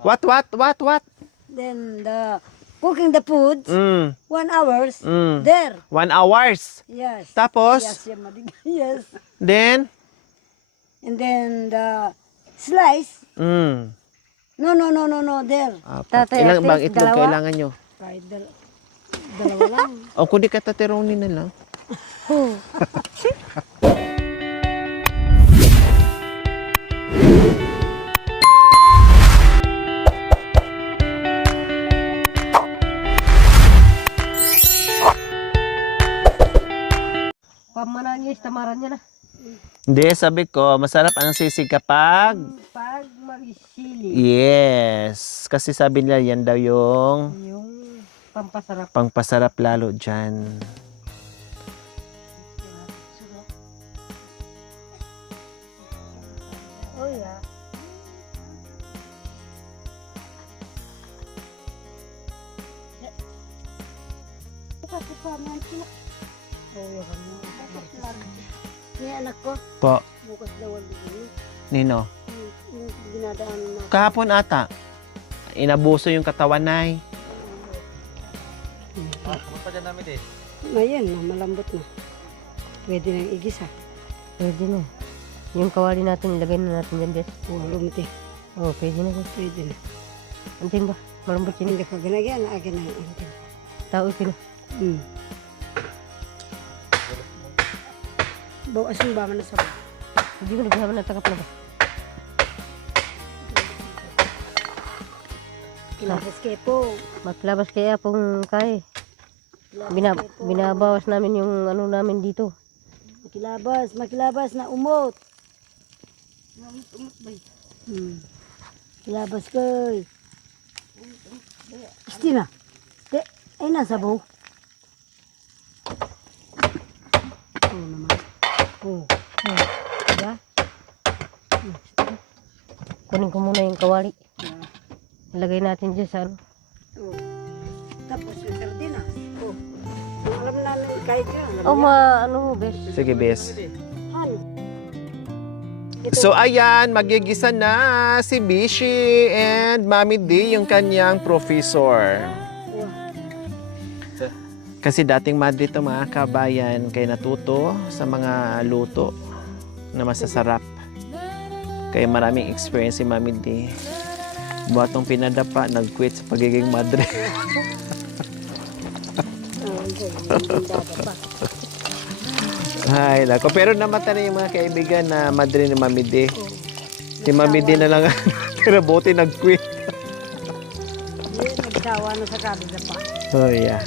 What? Then the cooking the food, 1 hours, there. 1 hours. Yes. Tapos? Yes. Then? And then the slice. No, there. Tatay, Ilang ate, bang itlog dalawa? kailangan nyo? Kahit dalawa lang. O kundi katatironi na lang. Pamanangis, tamaran niya na. Hindi, sabi ko, masarap ang sisig kapag... Pag magsili. Yes. Kasi sabi nila, yan daw yung Yung pampasarap. pangpasarap lalo dyan. Oh, yeah. Kasi pa man sila. Oh, yan. Ni anak ko, Po, bukas daw ang bigay. Nino. Yung dinadaan na. Kahapon ata, inabuso yung katawan nay. Ayan na, malambot na. Pwede na igisa. Pwede na. Yung kawali natin, ilagay na natin dyan, bes. Oh, lumti. Oh, pwede na, bes. Pwede na. Antin ba? Malambot yun. Hindi ka ginagyan na agad na. Tao ito na. Bawas yung bama na sa baba. Hindi ko nagkasama na takap na ba? Kilabas kayo po. Maglabas kaya pong kay. Binabawas namin yung ano namin dito. Makilabas na umot. Kilabas koy. Isti na. Te, ay nasabaw. Oo naman. Oo. Diba? Kunin ko muna yung kawali. Ilagay natin dyan sa ano. Oo. Tapos yung sardinas. Oo. Alam namin kahit yun. Oh, ano bes? Sige, bes. Han. So, ayan, magigisa na si Bishi and Mami D, yung kanyang professor. Kasi dating madre to mga kabayan, kaya natuto sa mga luto na masasarap. Kaya maraming experience si Mami D. Buhatong pinadapa, nag-quit sa pagiging madre. Ay, lako. Pero namata na yung mga kaibigan na madre ni Mami D. Si Mami D na lang pero buti nag-quit. Nagsawa na sa kabila pa. Oh, yeah.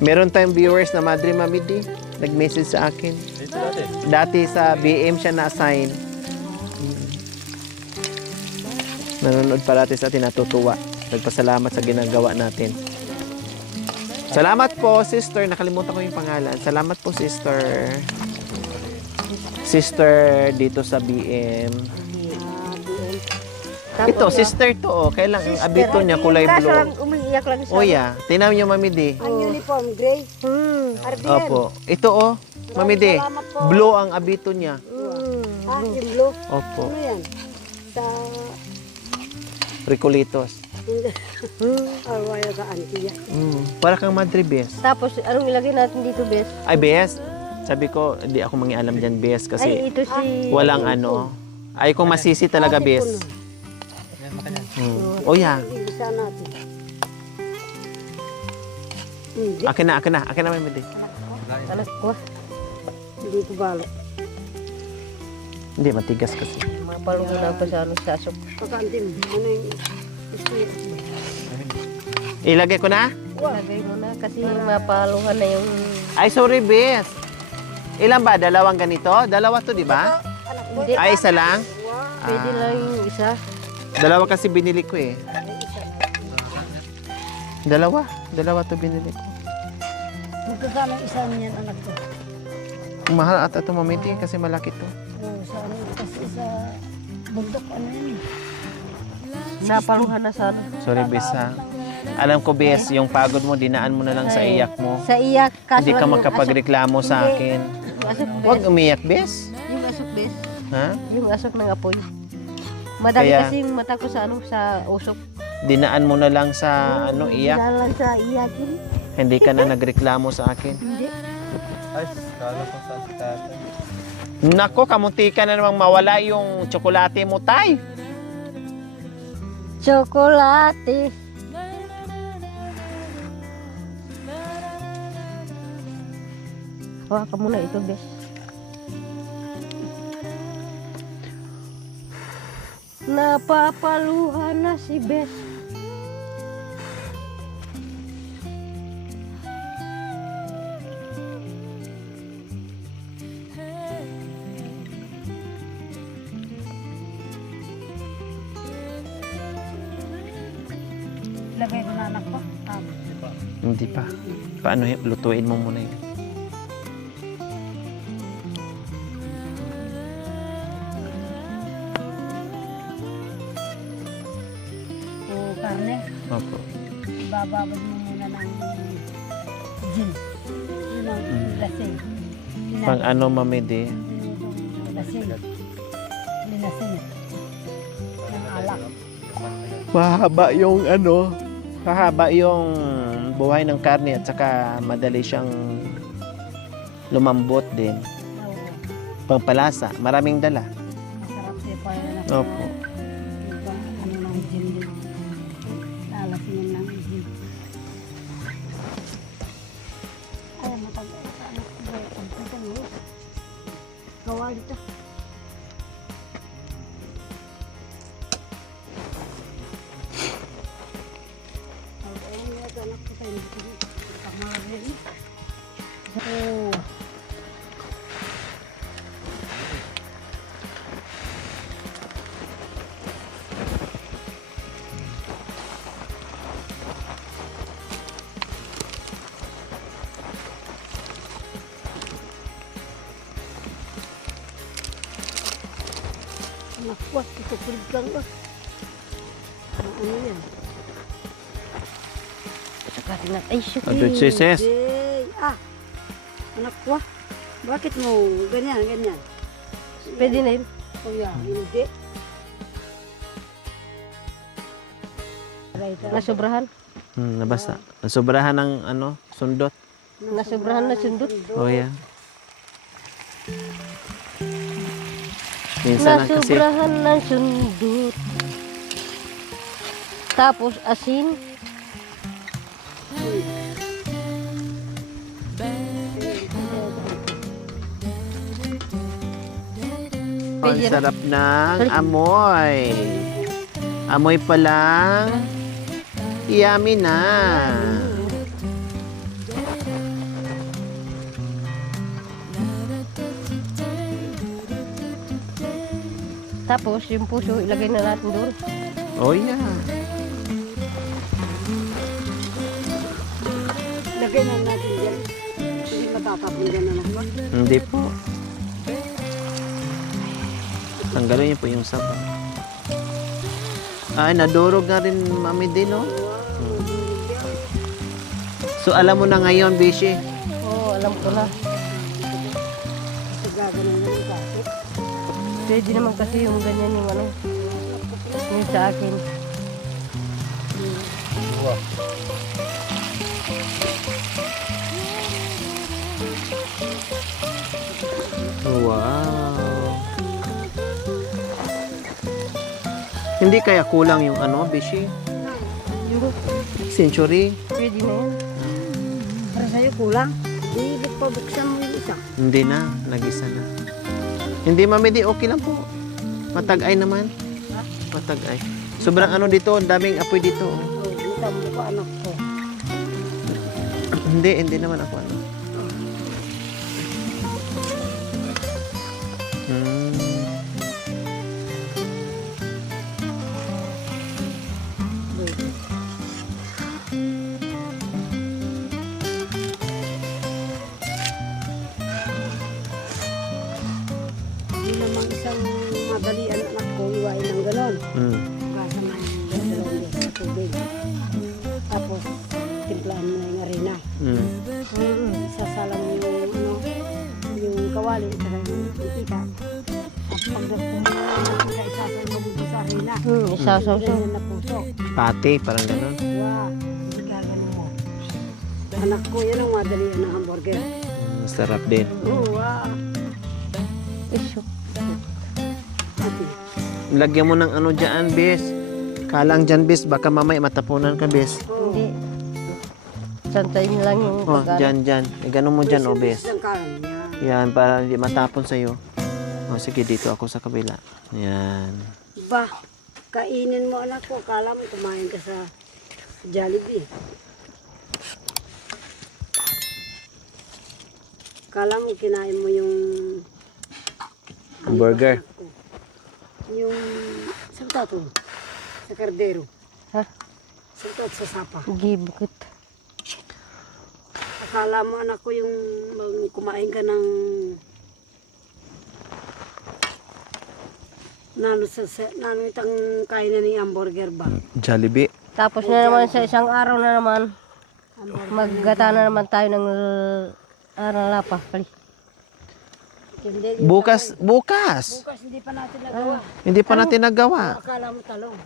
Meron tayong viewers na madre Mami D. Nag-message sa akin. Dati sa BM siya na-assign. Nanonood parati sa atin, natutuwa. Nagpasalamat sa ginagawa natin. Salamat po, sister. Nakalimutan ko yung pangalan. Salamat po, sister. Sister dito sa BM. Ito, sister to. Oh. Kailang ang abito niya, kulay Kaso blue. lang, umiiyak lang siya. Oh, yeah. Tingnan niyo, Mami D. Ang uniform, gray. Arbian. Opo. Ito, oh. Mami D. Salamat po. Blue ang abito niya. Yung blue. Opo. Ano yan? Sa... Ricolitos. Arwaya ka, auntie yan. Para kang madre, bes. Tapos, anong ilagay natin dito, bes? Ay, bes. Sabi ko, hindi ako mangialam dyan, bes. Ay, Kasi ito si... walang ano. Ay, kung masisi talaga, bes. Oh, yeah. Ibisa natin. Akin na, Mami D. Anak ko, Hindi ko balo. Hindi, matigas kasi. mapalungan na ako sa ano, sasok. Pagkaantin, ano yung... Ilagay ko na? Ilagay mo na kasi mapalungan na yung... Ay, sorry, bes. Ilan ba? Dalawang ganito? Dalawa to, di ba? Hindi, Ay, isa lang? pwede lang yung isa. Dalawa kasi binili ko eh. Dalawa to binili ko. Magkakano isa niyan, anak ko? Mahal ata ito, mamiti, kasi malaki to. Oo, sa ano, kasi sa bundok, ano yun. Napaluhan na sa ano. Sorry, bes, ha? Alam ko, bes, yung pagod mo, dinaan mo na lang sa iyak mo. Sa iyak, kaso Hindi ka lang yung makapagreklamo sa Hindi. akin. asok. Yung asok, Huwag bes. umiyak, bes. Yung asok, bes. Ha? Yung asok ng apoy. Madami Kaya- kasi yung mata ko sa ano, sa usok. Dinaan mo na lang sa iyak. Dalan sa iyakin. Hindi ka na nagreklamo sa akin. Hindi. Ay, kala ko sa tatay. Nako, kamunti ka na namang mawala yung tsokolate mo, tay. Chocolate. Hawakan mo na ito, bes. Napapaluhan na si bes. Lagay ko na anak ko. Hindi pa. Paano yun? Lutuin mo muna yun. O karne. Opo. Bababad mo muna ng gin. Yun ang lasing. Pang ano, Mami Di? Lasing. Linasing. Ng alak. Mahaba yung ano, mahaba yung buhay ng karne at saka madali siyang lumambot din. Oo. Pangpalasa, maraming dala. Masarap siya pa yun. Opo. Diba, ano ng gin din. Lalasingin ng gin. Ay, matag-ano. Ito mo. Kawali to. Oh. Nakuha, ikukulig lang ba? Ano yan? Saka tinat. Ay, shit. Ado, sis. Yay! Ah! Anak ko, bakit mo ganyan, ganyan? Pwede na yun. Oh, yeah, hindi. Nasobrahan. Nabasa. Sobrahan ng ano, sundot. Nasobrahan na sundot. Oh, yeah. Minsan lang kasi, Nasobrahan ng sundot. Tapos asin. ang Pwede na. sarap ng amoy. Amoy pa lang. Yummy na. Tapos yung puso, ilagay na natin doon. Oh, yeah. Lagay na natin dyan. Hindi matatapon dyan, anak ko. Hindi po. Tanggalin niyo po yung sabaw. Ay, nadurog na rin, Mami din, no? So, alam mo na ngayon, Bishi. Oo, alam ko na. Kasi gagawin na yung kaso. Pwede naman kasi yung ganyan yung ano. Yung sa akin. Wow. Hindi kaya kulang yung ano, Bishi? Yung Century? pwede na yan. Para sa'yo kulang. Hindi pa buksan mo yung isa. Hindi na, nag-isa na. Hindi, Mami, di okay lang po. Matag-ay naman. Matag-ay. Sobrang ano dito, ang daming apoy dito. Oh. Oh, kita mo ko anak ko. Hindi naman ako ano. Hmm. Hindi naman isang madalian anak ko iwain ng ganon. Hmm. Basta na dalawang beses sa tubig. Tapos, timplahan mo na yung arena. Hmm. Isasalang mo yung, ano, yung kawali at saka yung mantika. At pagdating mo yung mantika, isasalang mo dito sa arena. na. Isasaw-saw. Ganyan na puso. Pati, parang ganun. Wow. Gagano mo. Anak ko, yan ang madali ng hamburger. Masarap din. Oh, wow. Iso. Ate. Lagyan mo ng ano dyan, bes. Kalang dyan, bes. Baka mamay matapunan ka, bes. Oh. Hindi. Santayin lang yung Oh, pag-ano. dyan. E, ganun mo dyan, oh, bes. Ang kalan niya. Yan, para hindi matapon sa'yo. Oh, sige, dito ako sa kabila. Yan. Ba, kainin mo anak ko. Kala mo kumain ka sa Jollibee. Kala mo kinain mo yung Burger. anak ko. Yung saan to? Sa kardero. Ha? Saan sa sapa. Gibukit. Akala mo anak ko yung kumain ka ng nano itang kainan ni hamburger ba? Jollibee. Tapos na naman sa isang araw na naman, maggata na naman tayo ng lapa. Pali. Hindi, Bukas. bukas hindi pa natin nagawa. Hindi pa natin nagawa. Akala mo talong.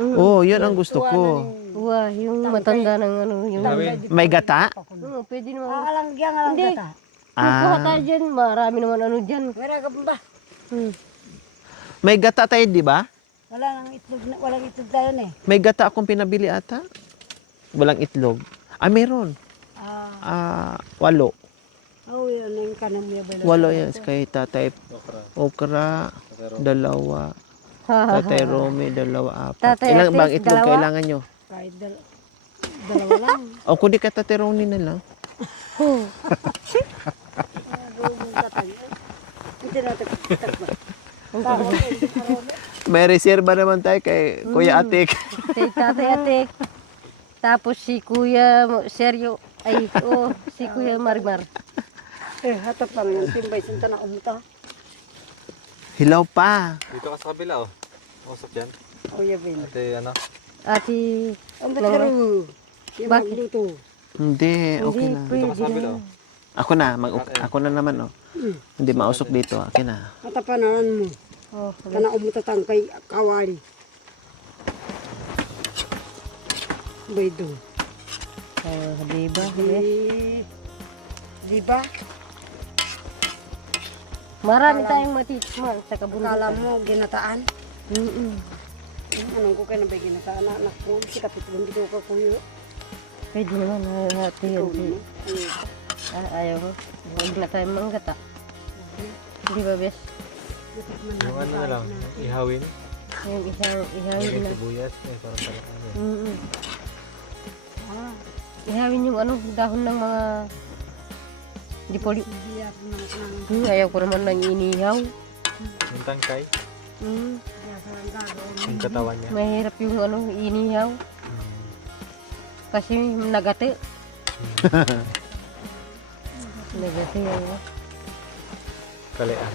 Oh, yun ang gusto ko. Wah, yung matanda ng ano, yung... May gata? Oo, pwede naman. Alanggyan, alanggata. Kuha Ah, tayo dyan, marami naman ano dyan. Meron ka ba? may gata tayo, di ba? Walang itlog tayo eh. May gata akong pinabili ata. Walang itlog. Ah, meron. Ah, 8. oh, yun yung kanan mo yung 8 yan. Kay tatay Okra, 2. Tatay Romy, 2, 4. Tatay Ilang Ate, bang itlog 2? kailangan nyo? Kahit dalawa lang. O kundi ka tatay Romy na lang. Buong katang. Hindi natin patakba. May reserva naman tayo kay Kuya Atik. Si Tatay Atik. Tapos si Kuya Seryo. Ay, si Kuya Marimar. Hatap lang yung timbay. Sinta na umuta. Hilaw pa. Dito ka sa kabila, oh. Usap dyan. Kuya Ben. Ate, ano? Ati, Ang batero. Yung Bakit? magluto. Hindi, okay hindi na. Dito ka pwede sa kabila, na. oh. Ako na, ako na naman oh. Hindi mausok dito, akin na. Matapanan mo. Oh, Kana umutatang kay kawali. Baydo. diba? Di ba? Marami tayong matikman sa kabundukan. Kala mo ginataan? Mm-mm. Anong ko kaya na ba ginataan? Anak ko, si kapitulong dito ka kuyo. Pwede naman, hati Ikaw yan. naman. Ayaw ko. Huwag na tayong manggata. Di ba, bes? Yung ano na lang, ihawin. Yung ihawin Yung na. sibuyas, parang ano. Mm-mm. Ihawin yung ano, dahon ng mga dipoli. Hindi ako nang Ayaw ko naman ng inihaw. Yung tangkay, yung katawan niya. Mahirap yung ano, inihaw. Kasi nagate. Nagate yan. Kalean.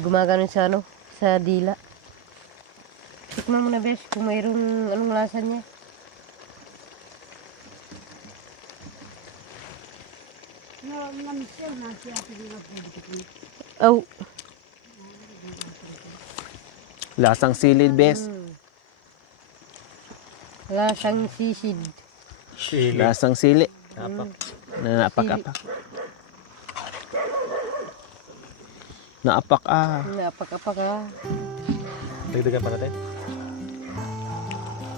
Gumagano sa ano, sa dila. Tikman mo na, bes, kung mayroong anong lasa niya. Oh, Lasang silid, bes. lasang sisid. Sili. Lasang sili. Napak. Naapak-apak. Naapak Napak-apak ah. Dagdagan pa natin.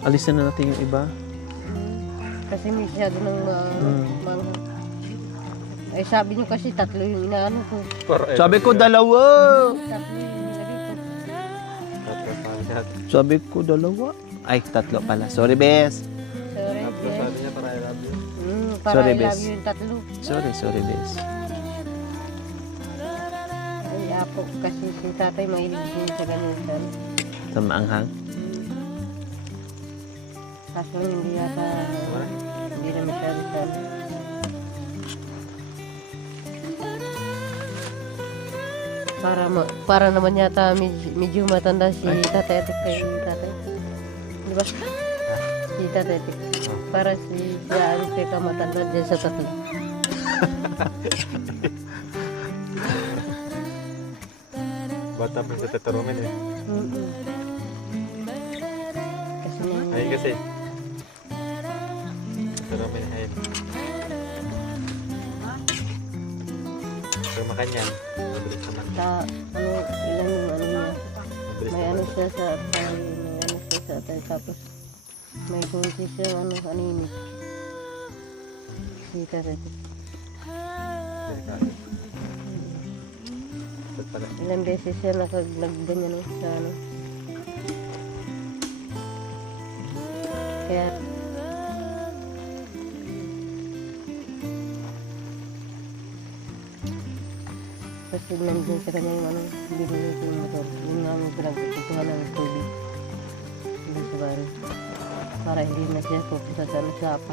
Alisan na natin yung iba. Kasi masyado ng manghang. Ay sabi niyo kasi 3 yung inaano ko. Sabi ko 2. 3 yung nilagay ko. Tatlo pa lahat. Sabi ko 2. Ay, 3 pala. Sorry, bes. Sorry, Tatlo bes. sabi niya para I love you. Para Sorry, I love bes. you yung 3. Sorry, bes. Ay apo kasi si tatay mahilig din sa ganun. Sa maanghang. Kaso hindi yata, hindi na masyado sa para naman yata medyo matanda si tatay Atik kay tatay. Di ba? Si tatay Atik. Para si Jaan kay matanda dyan sa 3. matapos sa tatarumin eh. Mm-mm. Kasi na, Ay kasi. Tatarumin ay. Pero makanyan. Mabilis naman. sa, ilan yung niya. Mabilis May naman. siya sa atay, may siya sa atay, tapos may kunti siya, anini. Si tatay. Delikado. Ba't pala? Ilang beses siya nagganyan sa ano. Kaya, kasi nandun sa kanya yung ano, binili ko yung motor. Yung nga ang pinagpapituhan ng tubig. Hindi sa bari. Para hindi na siya pupunta sa ano sa apa.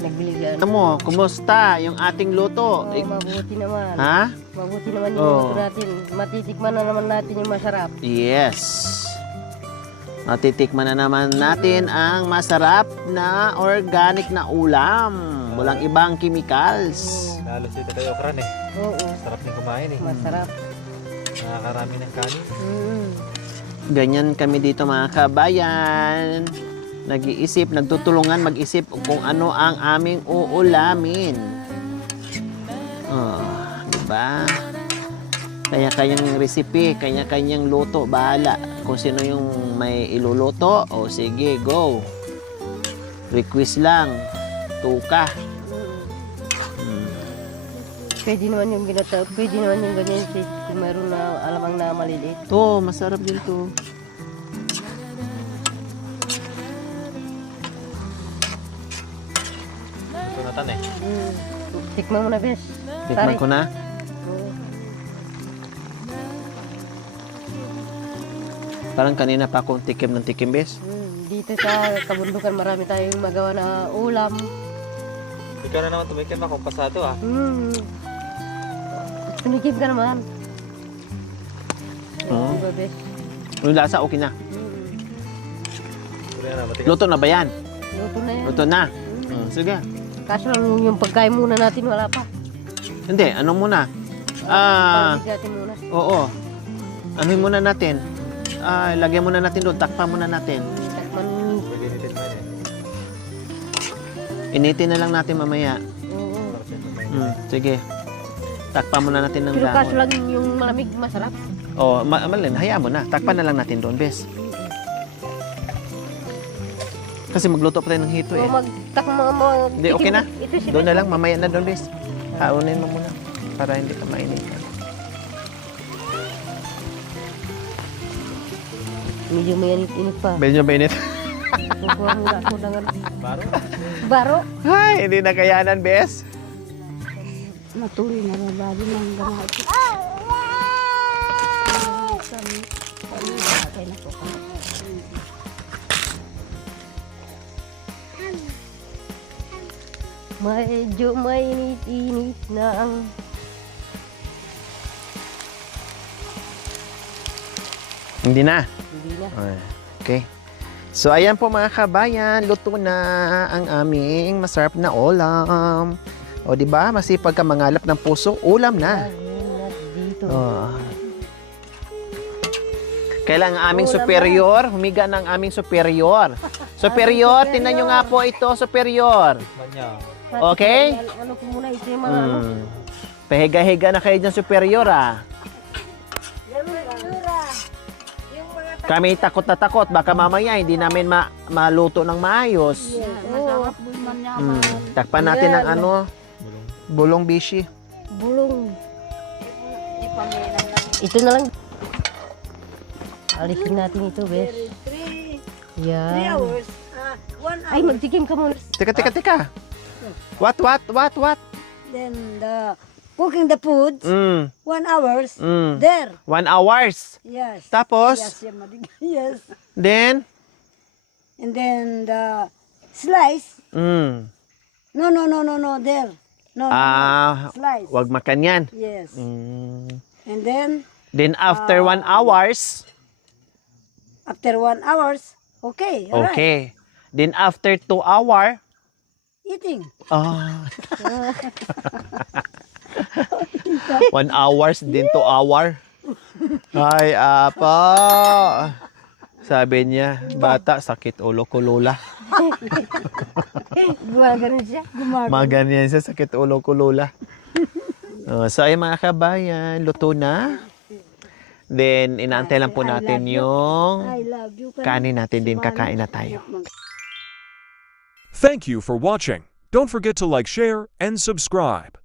Nagbili ka. Ano mo, kumusta yung ating luto? Oh, mabuti naman. Ha? Mabuti naman yung Oh. luto natin. Matitikman na naman natin yung masarap. Yes. Matitikman na naman natin ang masarap na organic na ulam. Walang ibang chemicals. Lalo si Tatay Okran eh. Oo, Sarap din kumain eh. masarap. Nakakarami ng kanin. Ganyan kami dito mga kabayan. Nag-iisip, nagtutulungan mag-isip kung ano ang aming uulamin. Oh, diba? Kanya-kanyang recipe, kanya-kanyang luto, bahala. Kung sino yung may iluluto, o sige, go. Request lang. Tuka. Pwede naman yung ginata, pwede naman yung ganyan sis, kung mayroon na alamang na maliliit. To, masarap din to. Sunatan eh. Tikman mo na, bes. Tikman ko na. Oo. Parang kanina pa akong tikim ng tikim, bes. Dito sa kabundukan marami tayong magawa na ulam. Ikaw na naman tumikim akong pasado ah. Tumikim ka naman. Oo. Diba, bes? Yung lasa, okay na. Puro yan ah, matigas. Luto na ba yan? Luto na yan. Luto na. Sige. Kaso lang yung pagkain muna natin wala pa. Hindi, ano muna? Pagkain muna. Oo. Anuhin muna natin. Lagyan muna natin doon. Takpan muna natin. Takman. Pwede nitin pa yan. Initin na lang natin mamaya. Oo. Para siya kumain. Sige. Takpan muna natin ng Pero kaso dahon. lang yung malamig masarap. Oo, malin. Hayaan mo na. Takpan na lang natin doon, bes. Kasi magluto pa tayo ng hito So eh. Hindi, okay na. Ito si Doon na lang. Mamaya na doon, bes. Haunin mo muna. Para hindi ka mainit. Medyo mainit-init pa. Medyo mainit. Kukuha muna ako ng Baro? baro. Ay, hindi na kayanan, bes. Matuloy na nabali ng gamot. Medyo mainit-init na ang... Hindi na. Hindi na. Okay. So, ayan po mga kabayan, luto na ang aming masarap na ulam. O, di ba? Masipag ka mangalap ng puso, ulam na. Dito. Oh. Kailan ang aming Ulam superior? Humiga ng aming superior. Superior, tingnan nyo nga po ito, superior. Manya. Okay? Ano ko muna ito yung mga ano. Pahiga-higa na kayo dyan, superior ah. Kami takot na takot, baka mamaya hindi namin maluto ng maayos. Masarap din man niya. Takpan natin ng Yan. ano, bulong bishi. Bulong. Ipamilan na. Ito na lang. Alisin natin ito, bes. 3 Yan. hours. 1 Ay, hour. magtikim ka muna. Teka. What? Then the cooking the foods. 1 hours. There. 1 hours. Yes. Tapos, Yes, yeah, madig- yes. then, And then the slice. No. There. No. Slice. wag makan yan. Yes. And then Then after 1 hours, after 1 hours, okay. All right. okay. Then after 2 hour, Eating. Ah. 1 hours din to hour. Ay, apa. Sabi niya, bata, sakit ulo ko, Lola. Gumagano siya. Maganyan siya, sakit ulo ko, Lola. So, ay mga kabayan, luto na. Then, inaantay lang po natin yung I love you. kanin natin din, kakain na tayo. Thank you for watching. Don't forget to like, share, and subscribe.